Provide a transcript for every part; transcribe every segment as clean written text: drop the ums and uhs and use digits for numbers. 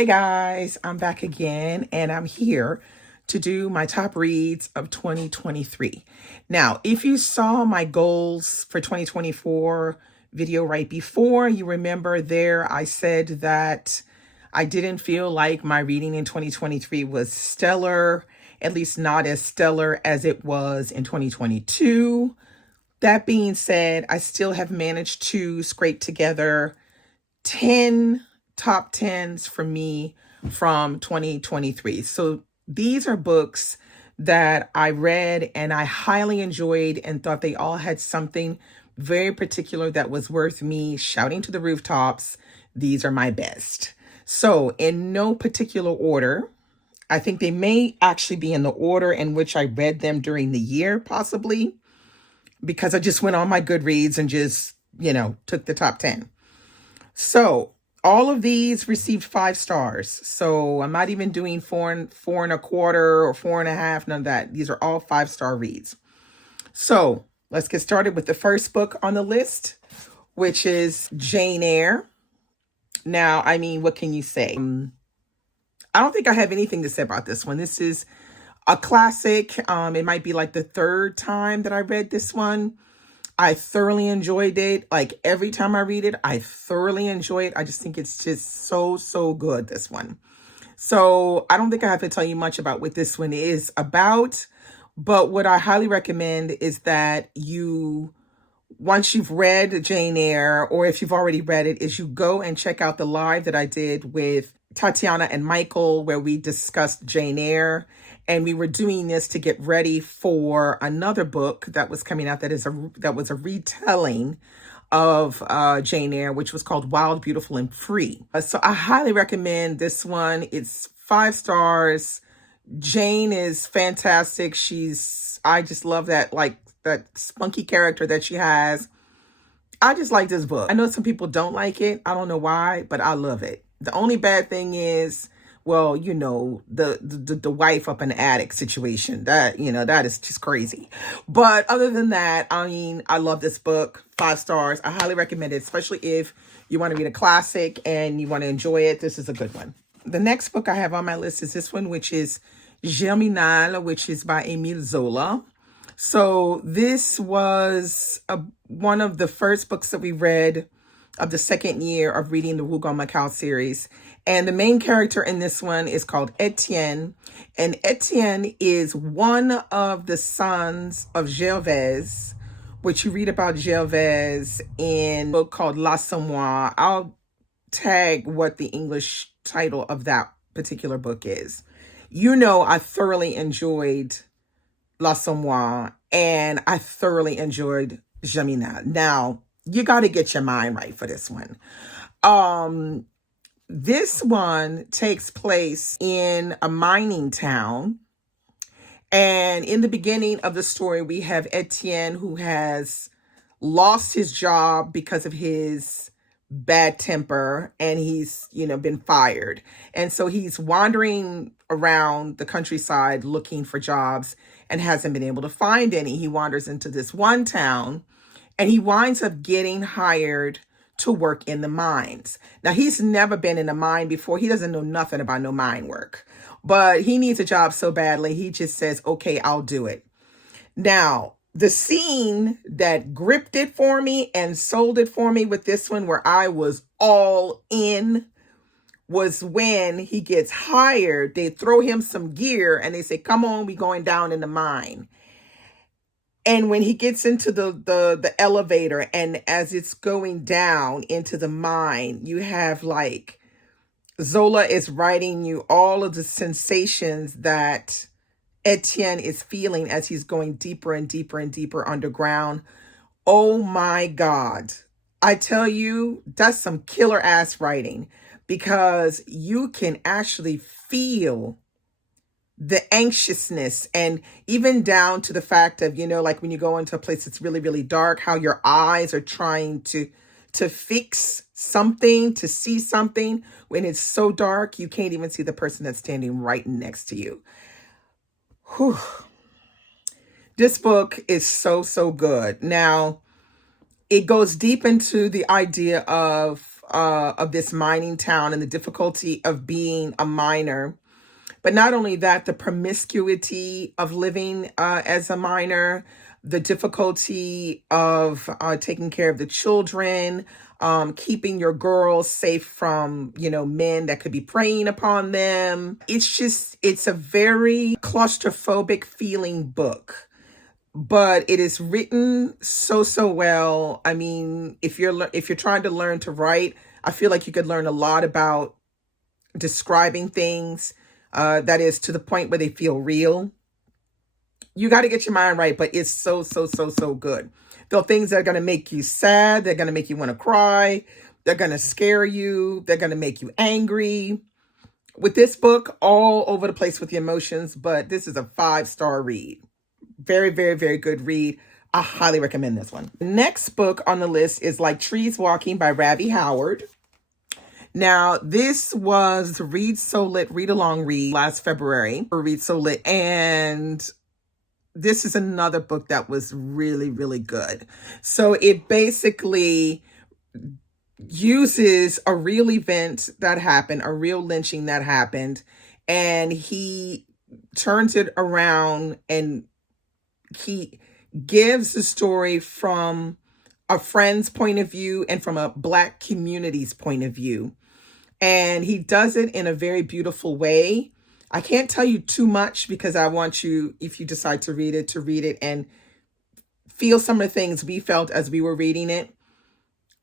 Hey guys, I'm back again and I'm here to do my top reads of 2023. Now, if you saw my goals for 2024 video right before, you remember there I said that I didn't feel like my reading in 2023 was stellar, at least not as stellar as it was in 2022. That being said, I still have managed to scrape together 10 top 10s for me from 2023. So these are books that I read and I highly enjoyed and thought they all had something very particular that was worth me shouting to the rooftops. These are my best. So in no particular order, I think they may actually be in the order in which I read them during the year, possibly, because I just went on my Goodreads and just, took the top 10. So all of these received 5 stars. So I'm not even doing four and a quarter or 4.5, none of that. These are all 5-star reads. So let's get started with the first book on the list, which is Jane Eyre. Now, what can you say? I don't think I have anything to say about this one. This is a classic. It might be like the third time that I read this one. I thoroughly enjoyed it. Like every time I read it, I thoroughly enjoy it. I just think it's just so good, this one. So I don't think I have to tell you much about what this one is about. But what I highly recommend is that once you've read Jane Eyre, or if you've already read it, is you go and check out the live that I did with Tatiana and Michael, where we discussed Jane Eyre. And we were doing this to get ready for another book that was coming out that was a retelling of Jane Eyre, which was called Wild, Beautiful, and Free. So I highly recommend this one. It's 5 stars. Jane is fantastic. I just love that spunky character that she has. I just like this book. I know some people don't like it. I don't know why, but I love it. The only bad thing is, well, the wife up in the attic situation. That is just crazy. But other than that, I love this book. 5 stars. I highly recommend it, especially if you want to read a classic and you want to enjoy it. This is a good one. The next book I have on my list is this one, which is Germinal, which is by Émile Zola. So this was one of the first books that we read of the second year of reading the Rougon Macau series. And the main character in this one is called Etienne. And Etienne is one of the sons of Gervaise, which you read about Gervaise in a book called L'Assommoir. I'll tag what the English title of that particular book is. I thoroughly enjoyed L'Assommoir and I thoroughly enjoyed Germinal. Now, you got to get your mind right for this one. This one takes place in a mining town. And in the beginning of the story, we have Etienne, who has lost his job because of his bad temper, and he's, been fired. And so he's wandering around the countryside looking for jobs and hasn't been able to find any. He wanders into this one town and he winds up getting hired to work in the mines. Now, he's never been in a mine before. He doesn't know nothing about no mine work, but he needs a job so badly. He just says, okay, I'll do it. Now, the scene that gripped it for me and sold it for me with this one, where I was all in, was when he gets hired. They throw him some gear and they say, come on, we going down in the mine. And when he gets into the elevator, and as it's going down into the mine, you have Zola is writing you all of the sensations that Etienne is feeling as he's going deeper and deeper and deeper underground. Oh my God. I tell you, that's some killer ass writing, because you can actually feel the anxiousness, and even down to the fact of, when you go into a place that's really, really dark, how your eyes are trying to fix something, to see something. When it's so dark, you can't even see the person that's standing right next to you. Whew. This book is so good. Now, it goes deep into the idea of of this mining town and the difficulty of being a miner. But not only that, the promiscuity of living as a minor, the difficulty of taking care of the children, keeping your girls safe from, men that could be preying upon them. It's a very claustrophobic feeling book, but it is written so well. I mean, if you're trying to learn to write, I feel like you could learn a lot about describing things, that is to the point where they feel real. You got to get your mind right, but it's so good. There are things that are going to make you sad. They're going to make you want to cry. They're going to scare you. They're going to make you angry. With this book, all over the place with the emotions, but this is a 5-star read. Very, very, very good read. I highly recommend this one. The next book on the list is Like Trees Walking by Ravi Howard. Now, this was Read So Lit Read Along Read last February for Read So Lit. And this is another book that was really, really good. So it basically uses a real event that happened, a real lynching that happened, and he turns it around and he gives the story from a friend's point of view and from a Black community's point of view. And he does it in a very beautiful way. I can't tell you too much because I want you, if you decide to read it and feel some of the things we felt as we were reading it.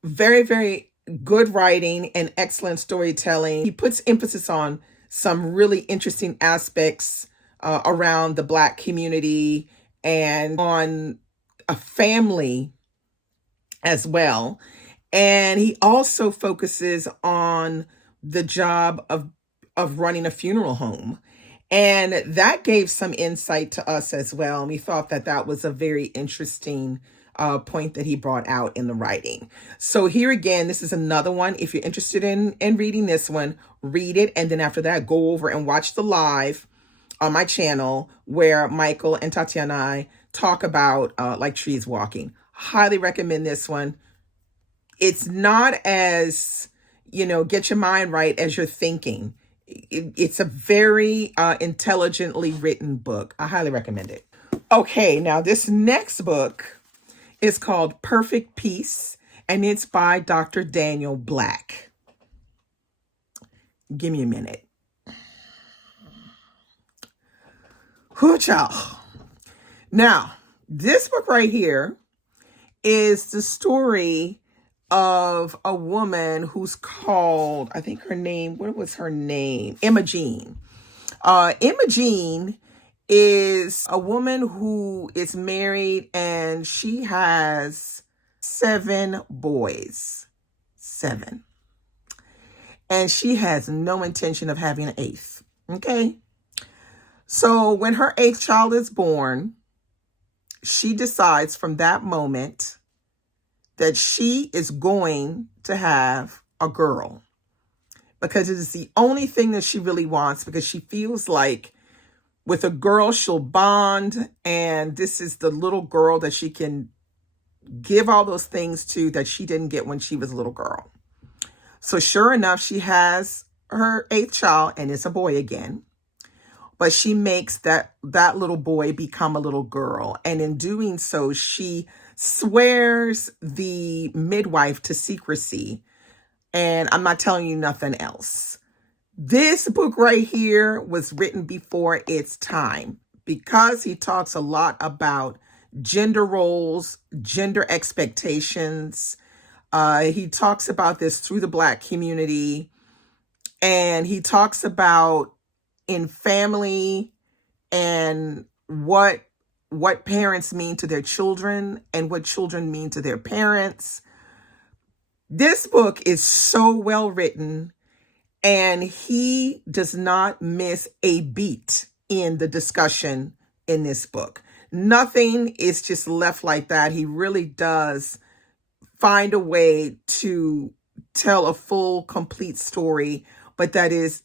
Very, very good writing and excellent storytelling. He puts emphasis on some really interesting aspects around the Black community and on a family as well. And he also focuses on the job of running a funeral home. And that gave some insight to us as well. And we thought that that was a very interesting point that he brought out in the writing. So here again, this is another one. If you're interested in reading this one, read it. And then after that, go over and watch the live on my channel where Michael and Tatiana and I talk about Like Trees Walking. Highly recommend this one. It's not as, get your mind right as you're thinking. It's a very intelligently written book. I highly recommend it. Okay, now this next book is called Perfect Peace, and it's by Dr. Daniel Black. Give me a minute. Hoo-chow. Now, this book right here is the story of a woman who's called, I think her name, what was her name? Emma Jean. Emma Jean is a woman who is married and she has 7 boys. 7. And she has no intention of having an 8th. Okay? So when her 8th child is born, she decides from that moment that she is going to have a girl because it is the only thing that she really wants, because she feels like with a girl, she'll bond, and this is the little girl that she can give all those things to that she didn't get when she was a little girl. So sure enough, she has her 8th child, and it's a boy again. But she makes that little boy become a little girl. And in doing so, she swears the midwife to secrecy. And I'm not telling you nothing else. This book right here was written before its time because he talks a lot about gender roles, gender expectations. He talks about this through the Black community. And he talks about in family and what parents mean to their children and what children mean to their parents. This book is so well written, and he does not miss a beat in the discussion in this book. Nothing is just left like that. He really does find a way to tell a full, complete story, but that is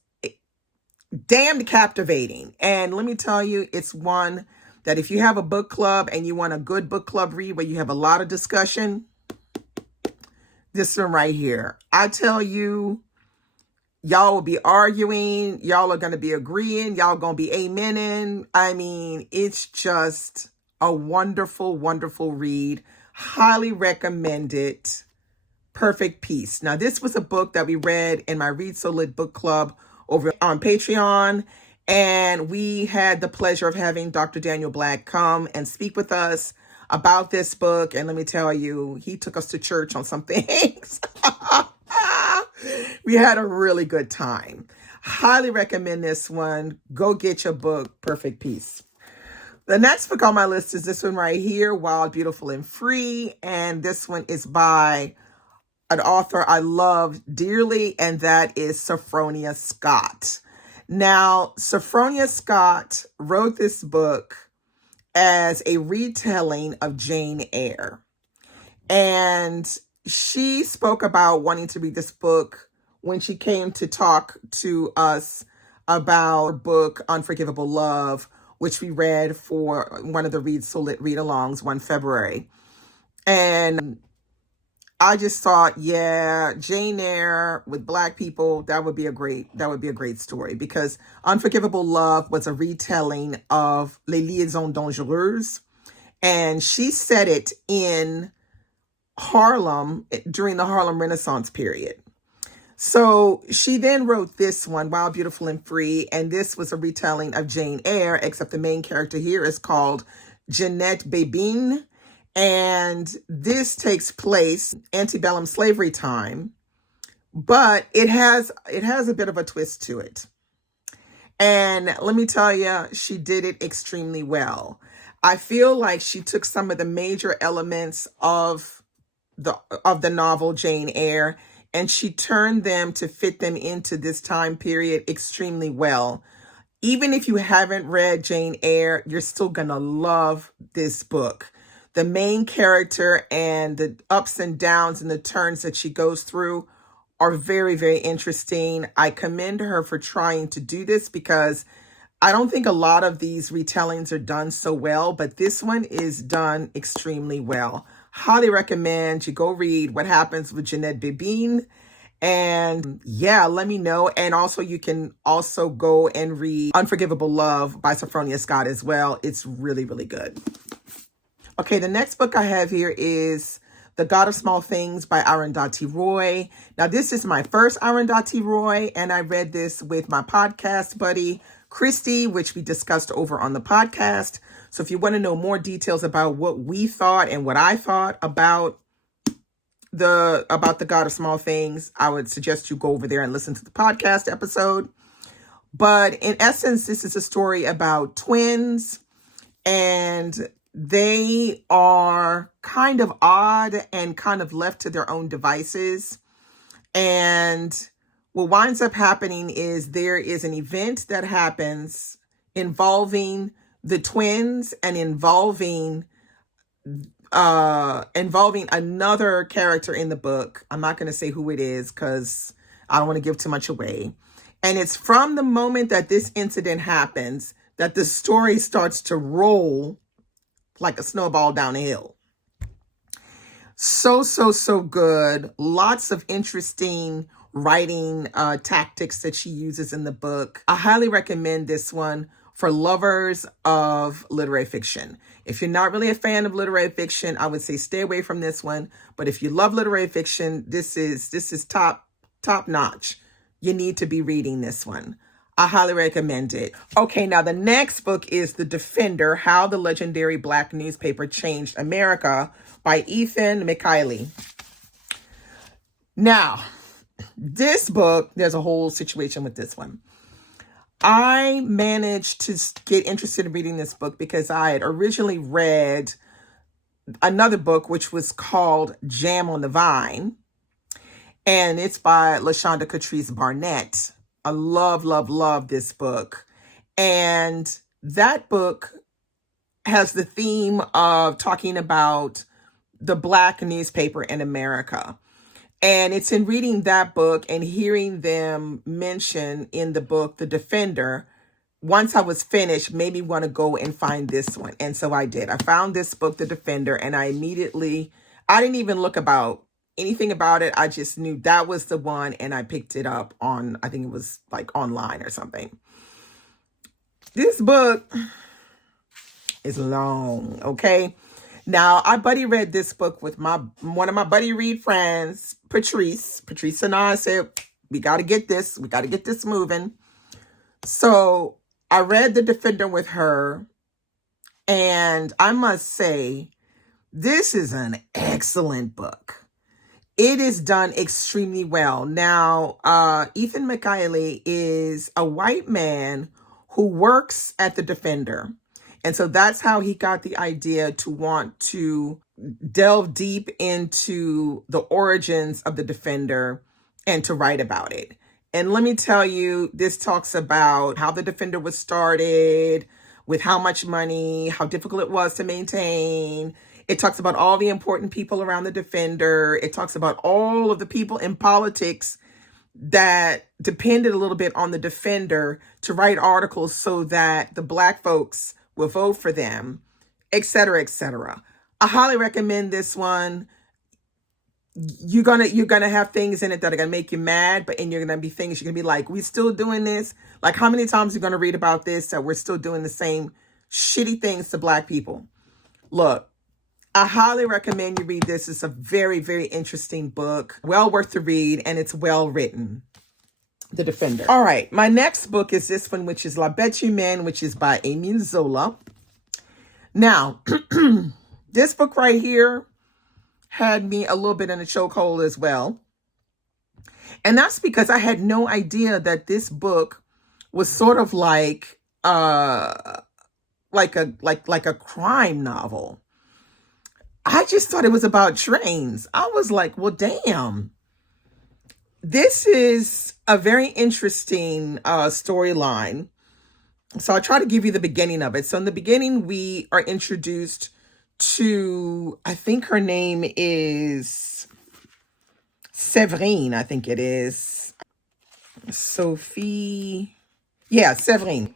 damned captivating. And let me tell you, it's one that if you have a book club and you want a good book club read where you have a lot of discussion, This one right here. I tell you, y'all will be arguing. Y'all are going to be agreeing. Y'all going to be amening. I mean, it's just a wonderful, wonderful read. Highly recommend it. Perfect Peace. Now, this was a book that we read in my Read So Lit book club over on Patreon. And we had the pleasure of having Dr. Daniel Black come and speak with us about this book. And let me tell you, he took us to church on some things. We had a really good time. Highly recommend this one. Go get your book, Perfect Peace. The next book on my list is this one right here, Wild, Beautiful, and Free. And this one is by an author I love dearly, and that is Sophronia Scott. Now, Sophronia Scott wrote this book as a retelling of Jane Eyre. And she spoke about wanting to read this book when she came to talk to us about her book, Unforgivable Love, which we read for one of the Read So Lit read-alongs one February. And I just thought, yeah, Jane Eyre with Black people, that would be a great story, because Unforgivable Love was a retelling of Les Liaisons Dangereuses. And she set it in Harlem during the Harlem Renaissance period. So she then wrote this one, Wild, Beautiful, and Free, and this was a retelling of Jane Eyre, except the main character here is called Jeanette Bébine, and this takes place antebellum slavery time, but it has a bit of a twist to it. And let me tell you, she did it extremely well. I feel like she took some of the major elements of the novel Jane Eyre, and she turned them to fit them into this time period extremely well. Even if you haven't read Jane Eyre, you're still gonna love this book. The main character and the ups and downs and the turns that she goes through are very, very interesting. I commend her for trying to do this, because I don't think a lot of these retellings are done so well, but this one is done extremely well. Highly recommend you go read what happens with Jeanette Bébine. And yeah, let me know. And also you can also go and read Unforgivable Love by Sophronia Scott as well. It's really, really good. Okay, the next book I have here is The God of Small Things by Arundhati Roy. Now, this is my first Arundhati Roy, and I read this with my podcast buddy, Christy, which we discussed over on the podcast. So if you want to know more details about what we thought and what I thought about the God of Small Things, I would suggest you go over there and listen to the podcast episode. But in essence, this is a story about twins, and they are kind of odd and kind of left to their own devices. And what winds up happening is there is an event that happens involving the twins and involving another character in the book. I'm not going to say who it is because I don't want to give too much away. And it's from the moment that this incident happens that the story starts to roll like a snowball down a hill. So good. Lots of interesting writing tactics that she uses in the book. I highly recommend this one for lovers of literary fiction. If you're not really a fan of literary fiction, I would say stay away from this one. But if you love literary fiction, this is top notch. You need to be reading this one. I highly recommend it. Okay, now the next book is The Defender, How the Legendary Black Newspaper Changed America by Ethan McKiley. Now, this book, there's a whole situation with this one. I managed to get interested in reading this book because I had originally read another book which was called Jam on the Vine, and it's by LaShonda Catrice Barnett. I love this book. And that book has the theme of talking about the Black newspaper in America. And it's in reading that book and hearing them mention in the book, The Defender, once I was finished, made me want to go and find this one. And so I did. I found this book, The Defender, and I didn't even look about anything about it. I just knew that was the one, and I picked it up on, I think it was like online or something. This book is long, okay? Now, I buddy read this book with one of my buddy read friends, Patrice. Patrice and I said, we got to get this. We got to get this moving. So I read The Defender with her, and I must say, this is an excellent book. It is done extremely well. Now, Ethan McKinley is a white man who works at The Defender. And so that's how he got the idea to want to delve deep into the origins of The Defender and to write about it. And let me tell you, this talks about how The Defender was started, with how much money, how difficult it was to maintain. It talks about all the important people around The Defender. It talks about all of the people in politics that depended a little bit on The Defender to write articles so that the Black folks will vote for them, et cetera, et cetera. I highly recommend this one. You're gonna have things in it that are gonna make you mad, and you're gonna be things you're gonna be like, we still doing this? Like, how many times are you gonna read about this that we're still doing the same shitty things to Black people? Look, I highly recommend you read this. It's a very, very interesting book. Well worth the read, and it's well written. The Defender. All right, my next book is this one, which is Laet Man, which is by Emile Zola. Now, this book right here had me a little bit in a chokehold as well. And that's because I had no idea that this book was sort of like a crime novel. I just thought it was about trains. I was like, well, damn. This is a very interesting storyline. So I'll try to give you the beginning of it. So in the beginning, we are introduced to, I think her name is Séverine, I think it is. Sophie. Yeah, Séverine.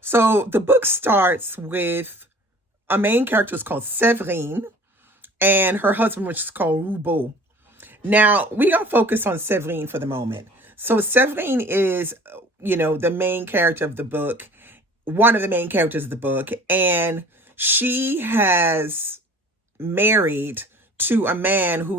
So the book starts with a main character is called Séverine and her husband, which is called Roubaud. Now, we're going to focus on Séverine for the moment. So Séverine is, the main character of the book, one of the main characters of the book, and she has married to a man who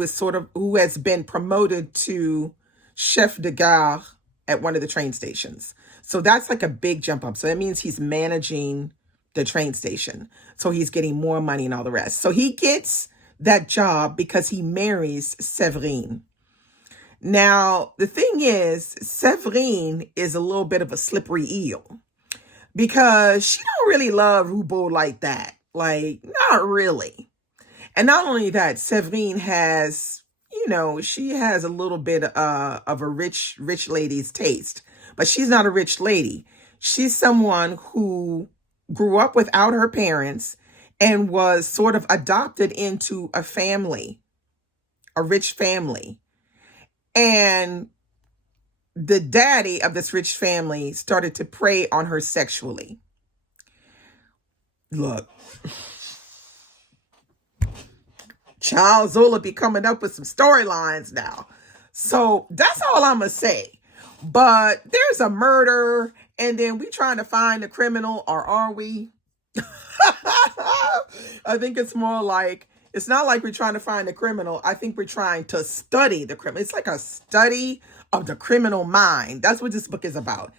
has been promoted to chef de gare at one of the train stations. So that's like a big jump up. So that means he's managing the train station. So he's getting more money and all the rest. So he gets that job because he marries Séverine. Now, the thing is, Séverine is a little bit of a slippery eel because she don't really love Roubaud like that. Like, not really. And not only that, Séverine has, she has a little bit of a rich lady's taste, but she's not a rich lady. She's someone who grew up without her parents and was sort of adopted into a family, a rich family. And the daddy of this rich family started to prey on her sexually. Look, Charles Zola be coming up with some storylines now. So that's all I'm going to say. But there's a murder, and then we trying to find the criminal, or are we? I think it's more like, it's not like we're trying to find the criminal. I think we're trying to study the criminal. It's like a study of the criminal mind. That's what this book is about.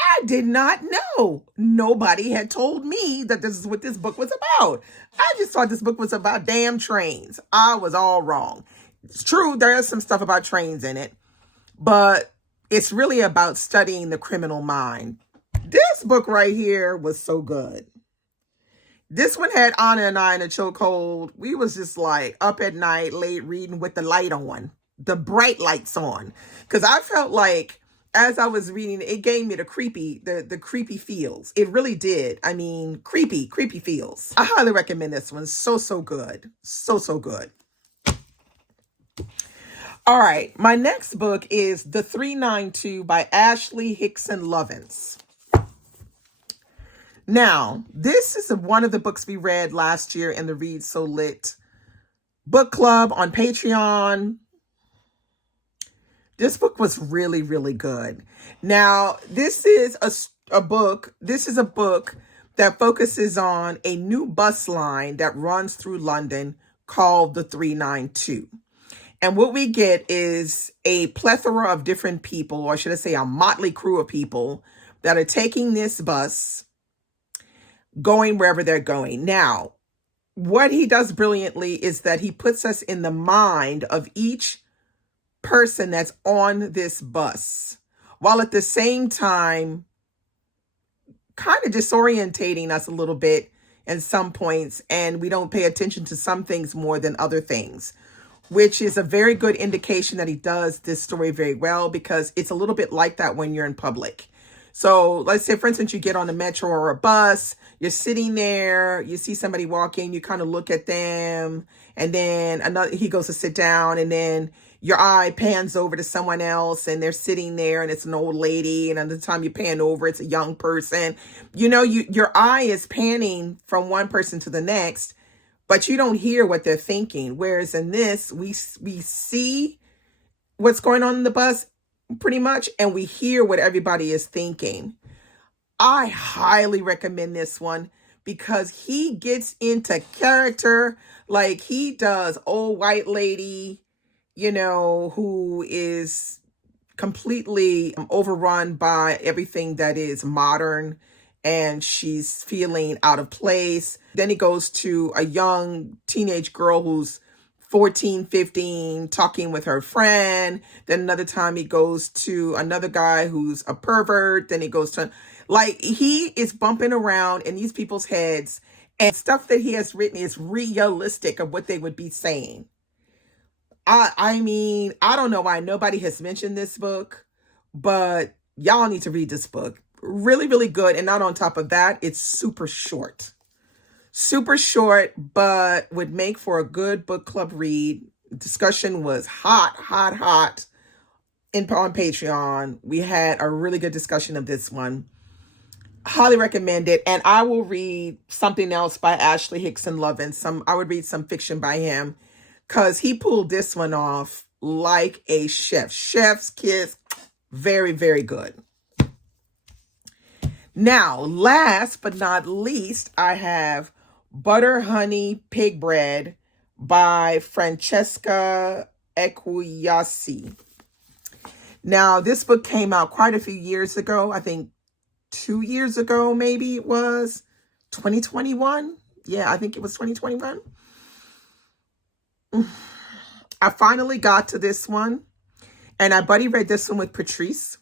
I did not know. Nobody had told me that this is what this book was about. I just thought this book was about damn trains. I was all wrong. It's true, there is some stuff about trains in it, but it's really about studying the criminal mind. This book right here was so good. This one had Anna and I in a chokehold. We was just like up at night, late reading with the light on, the bright lights on. Because I felt like as I was reading, it gave me the creepy feels. It really did. I mean, creepy feels. I highly recommend this one. So good. So good. All right. My next book is The 392 by Ashley Hickson Lovins. Now, this is one of the books we read last year in the Read So Lit book club on Patreon. This book was really, really good. Now, this is a book. This is a book that focuses on a new bus line that runs through London called the 392. And what we get is a plethora of different people, or should I say a motley crew of people that are taking this bus, going wherever they're going. Now, what he does brilliantly is that he puts us in the mind of each person that's on this bus, while at the same time kind of disorientating us a little bit in some points, and we don't pay attention to some things more than other things, which is a very good indication that he does this story very well, because it's a little bit like that when you're in public. So let's say, for instance, you get on a metro or a bus, you're sitting there, you see somebody walking, you kind of look at them, and then he goes to sit down, and then your eye pans over to someone else, and they're sitting there, and it's an old lady, and another time you pan over, it's a young person. Your eye is panning from one person to the next, but you don't hear what they're thinking. Whereas in this, we see what's going on in the bus pretty much, and we hear what everybody is thinking. I highly recommend this one because he gets into character like he does old white lady, who is completely overrun by everything that is modern, and she's feeling out of place. Then he goes to a young teenage girl who's 14, 15, talking with her friend. Then another time he goes to another guy who's a pervert. Then he goes to, he is bumping around in these people's heads, and stuff that he has written is realistic of what they would be saying. I mean, I don't know why nobody has mentioned this book, but y'all need to read this book. Really, really good. And not on top of that, it's super short. Super short, but would make for a good book club read. Discussion was hot on Patreon. We had a really good discussion of this one. Highly recommend it. And I will read something else by Ashley Hickson Lovin. I would read some fiction by him, because he pulled this one off like a chef. Chef's kiss. Very, very good. Now, last but not least, I have Butter Honey Pig Bread by Francesca Equiasi. Now, this book came out quite a few years ago. I think 2 years ago, maybe it was 2021. Yeah, I think it was 2021. I finally got to this one, and I buddy read this one with Patrice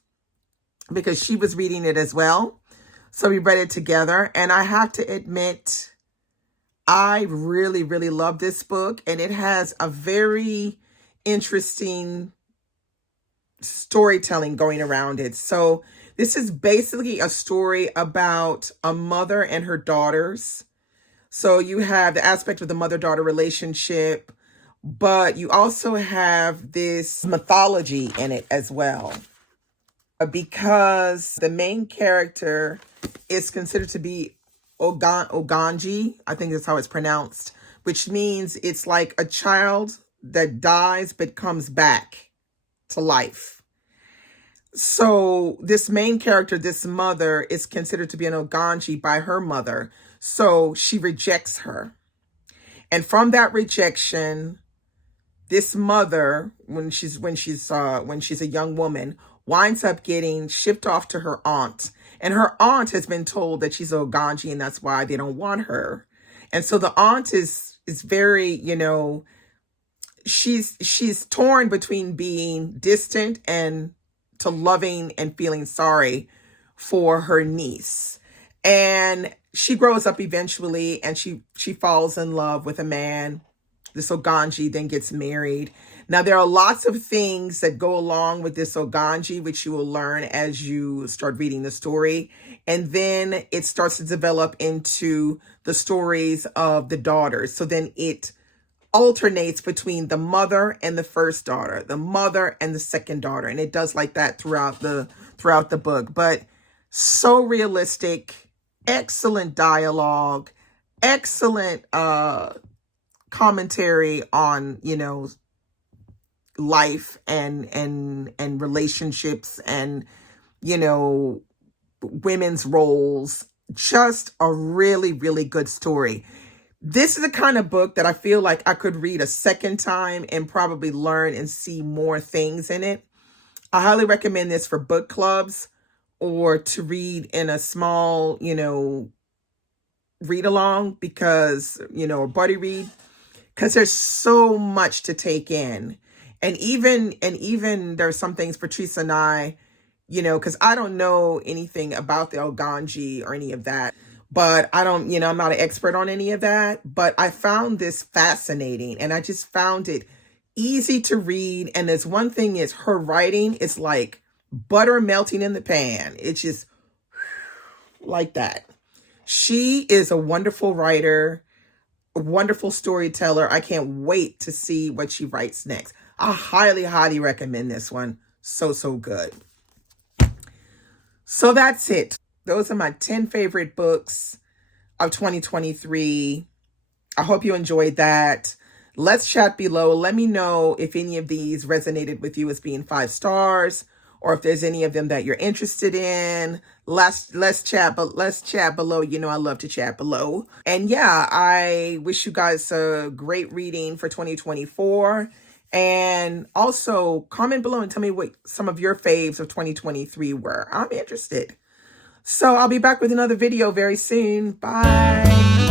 because she was reading it as well. So we read it together, and I have to admit, I really, really love this book, and it has a very interesting storytelling going around it. So this is basically a story about a mother and her daughters. So you have the aspect of the mother-daughter relationship, but you also have this mythology in it as well, because the main character is considered to be Oganji. I think that's how it's pronounced, which means it's like a child that dies but comes back to life. So this main character, this mother, is considered to be an Oganji by her mother. So she rejects her. And from that rejection, this mother, when she's a young woman, winds up getting shipped off to her aunt. And her aunt has been told that she's a Oganji, and that's why they don't want her. And so the aunt is very, she's torn between being distant and to loving and feeling sorry for her niece. And she grows up eventually, and she falls in love with a man. This Oganji then gets married. Now, there are lots of things that go along with this Oganji, which you will learn as you start reading the story. And then it starts to develop into the stories of the daughters. So then it alternates between the mother and the first daughter, the mother and the second daughter. And it does like that throughout the book. But so realistic, excellent dialogue, excellent commentary on, life and relationships and, women's roles. Just a really, really good story. This is the kind of book that I feel like I could read a second time and probably learn and see more things in it. I highly recommend this for book clubs or to read in a small, read along because, a buddy read, because there's so much to take in. And even there's some things Patrice and I, because I don't know anything about the Oganji or any of that. But I don't, I'm not an expert on any of that. But I found this fascinating, and I just found it easy to read. And there's one thing is her writing is like butter melting in the pan. It's just like that. She is a wonderful writer, a wonderful storyteller. I can't wait to see what she writes next. I highly, highly recommend this one. So, so good. So that's it. Those are my 10 favorite books of 2023. I hope you enjoyed that. Let's chat below. Let me know if any of these resonated with you as being 5 stars, or if there's any of them that you're interested in. Let's chat below. I love to chat below. And yeah, I wish you guys a great reading for 2024. And also comment below and tell me what some of your faves of 2023 were. I'm interested. So I'll be back with another video very soon. Bye.